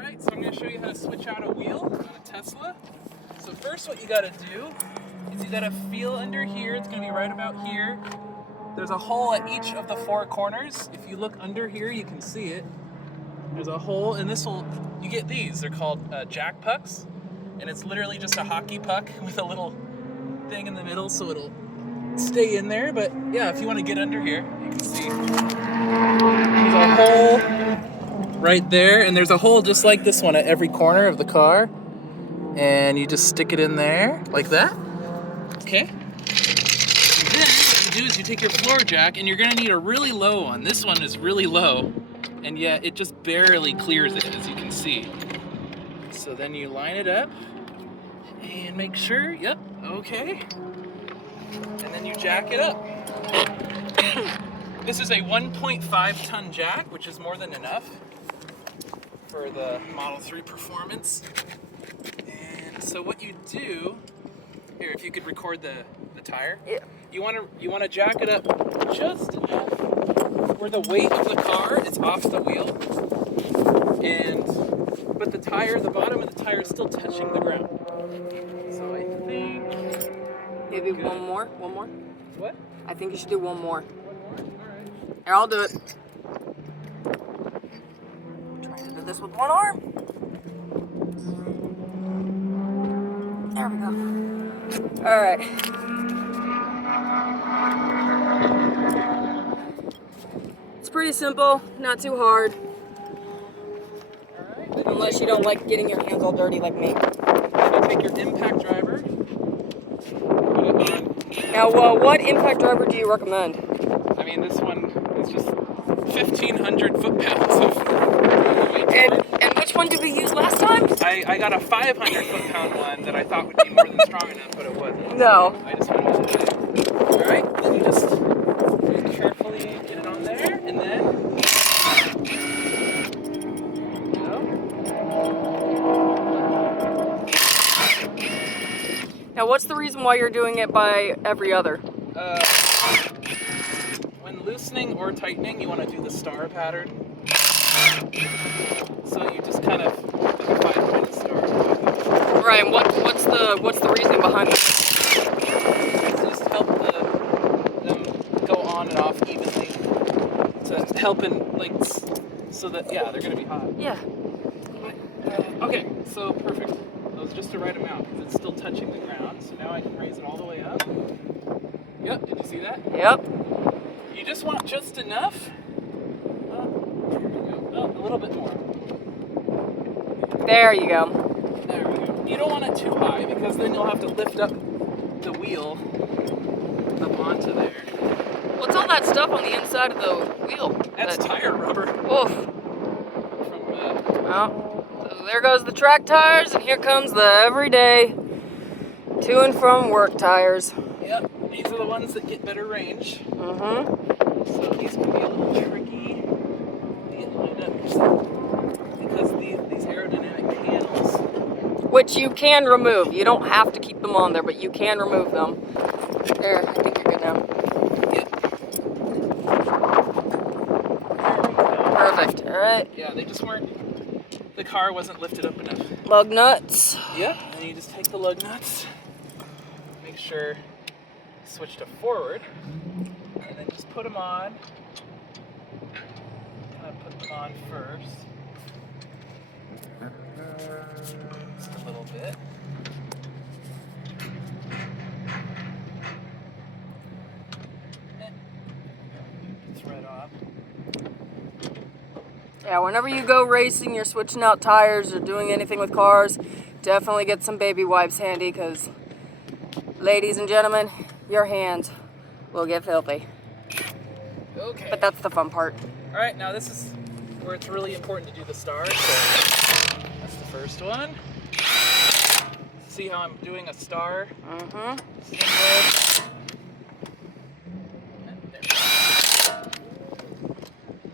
Alright, so I'm going to show you how to switch out a wheel on a Tesla. So first what you got to do is you got to feel under here. It's going to be right about here. There's a hole at each of the four corners. If you look under here, you can see it. There's a hole, and this will, you get these. They're called jack pucks, and it's literally just a hockey puck with a little thing in the middle, so it'll stay in there. But yeah, if you want to get under here, you can see there's a hole right there, and there's a hole just like this one at every corner of the car, and you just stick it in there like that. Okay. And then what you do is you take your floor jack, and you're going to need a really low one. This one is really low, and yet it just barely clears it, as you can see. So then you line it up and make sure, yep, okay. And then you jack it up. This is a 1.5 ton jack, which is more than enough for the Model 3 performance. And so what you do, here, if you could record the tire. Yeah. You want to jack it up just enough where the weight of the car is off the wheel, but the tire, the bottom of the tire is still touching the ground. So I think maybe one more. What? I think you should do one more. One more? All right. Here, I'll do it. Trying to do this with one arm. There we go. All right. It's pretty simple, not too hard. Alright. Unless you don't like getting your hands all dirty like me. Then you take your impact driver, put it on. Now, what impact driver do you recommend? I mean, this one is just 1,500 foot-pounds of weight to it. And which one did we use last time? I got a 500 foot-pound one that I thought would be more than strong enough, but it wasn't. No. I just went all the way. Alright, then you just carefully get it on there, and then Now, what's the reason why you're doing it by every other? When loosening or tightening, you want to do the star pattern. So you just kind of like a 5-minute star. Right. And what's the reason behind it? It's just help them go on and off evenly to help in so that they're gonna be hot. Yeah. Okay, so perfect. That was just the right amount because it's still touching the ground. So now I can raise it all the way up. Yep. Did you see that? Yep. You just want just enough. A little bit more. There you go. There we go. You don't want it too high because then you'll have to lift up the wheel up onto there. What's all that stuff on the inside of the wheel? That's tire rubber. Oof. Well, so there goes the track tires, and here comes the everyday to and from work tires. Yep. These are the ones that get better range. Mm-hmm. So these can be a little tricky to get lined up because these aerodynamic panels. Which you can remove. You don't have to keep them on there, but you can remove them. There, I think you're good now. Yep. Perfect. All right. Yeah, they just weren't. The car wasn't lifted up enough. Lug nuts. Yep. And you just take the lug nuts. Make sure switch to forward, and then just put them on. Kind of put them on first. Just a little bit. It's right off. Yeah, whenever you go racing, you're switching out tires or doing anything with cars, definitely get some baby wipes handy because, ladies and gentlemen, your hands will get filthy. Okay. But that's the fun part. All right, now this is where it's really important to do the stars. So that's the first one. See how I'm doing a star? Mm-hmm. Single. And there.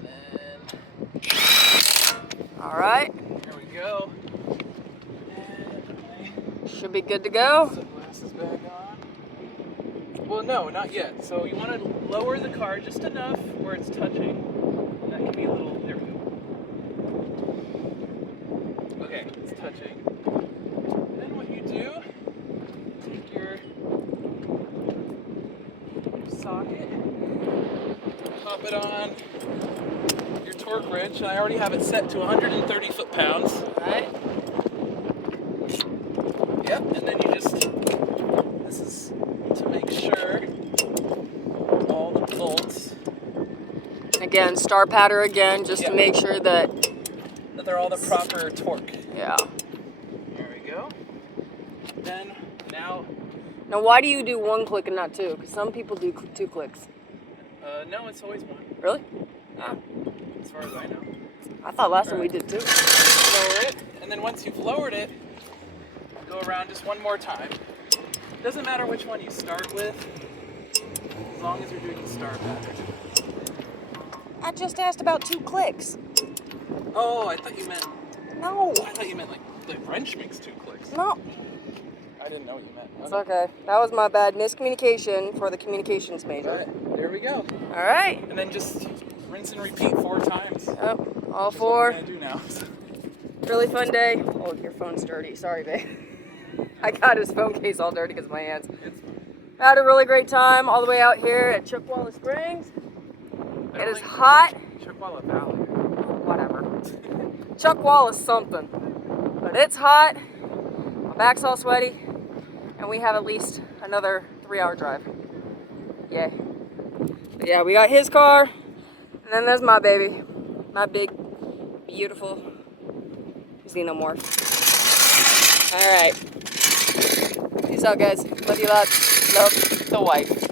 Then. All right. There we go. And Should be good to go. sunglasses back on. Well, no, not yet. So you want to lower the car just enough where it's touching. That can be a little, there we go. wrench, and I already have it set to 130 foot-pounds. Right. Yep, and then you just, this is to make sure all the bolts. Again, star patter again, just to make sure that they're all the proper torque. Yeah. There we go. Then, now, why do you do one click and not two? Because some people do 2 clicks. no, it's always one. Really? As far as I know. I thought last time we did 2. Lower it, and then once you've lowered it, go around just one more time. Doesn't matter which one you start with, as long as you're doing the star pattern. I just asked about 2 clicks. Oh, I thought you meant... No. I thought you meant like the wrench makes 2 clicks. No. I didn't know what you meant. It's okay. That was my bad miscommunication for the communications major. Right, there we go. All right. And then just rinse and repeat 4 times. Yep. All That's 4. what we're gonna do now. Really fun day. Oh, your phone's dirty. Sorry, babe. I got his phone case all dirty because of my hands. It's fine. I had a really great time all the way out here at Chuckwalla Springs. It is hot. Chuckwalla Valley. Whatever. Chuckwalla's something. But it's hot. My back's all sweaty. And we have at least another 3-hour drive. Yay. But yeah, we got his car. And then there's my baby. My big, beautiful xenomorph. Alright. Peace out, guys. Love you lots. Love the wife.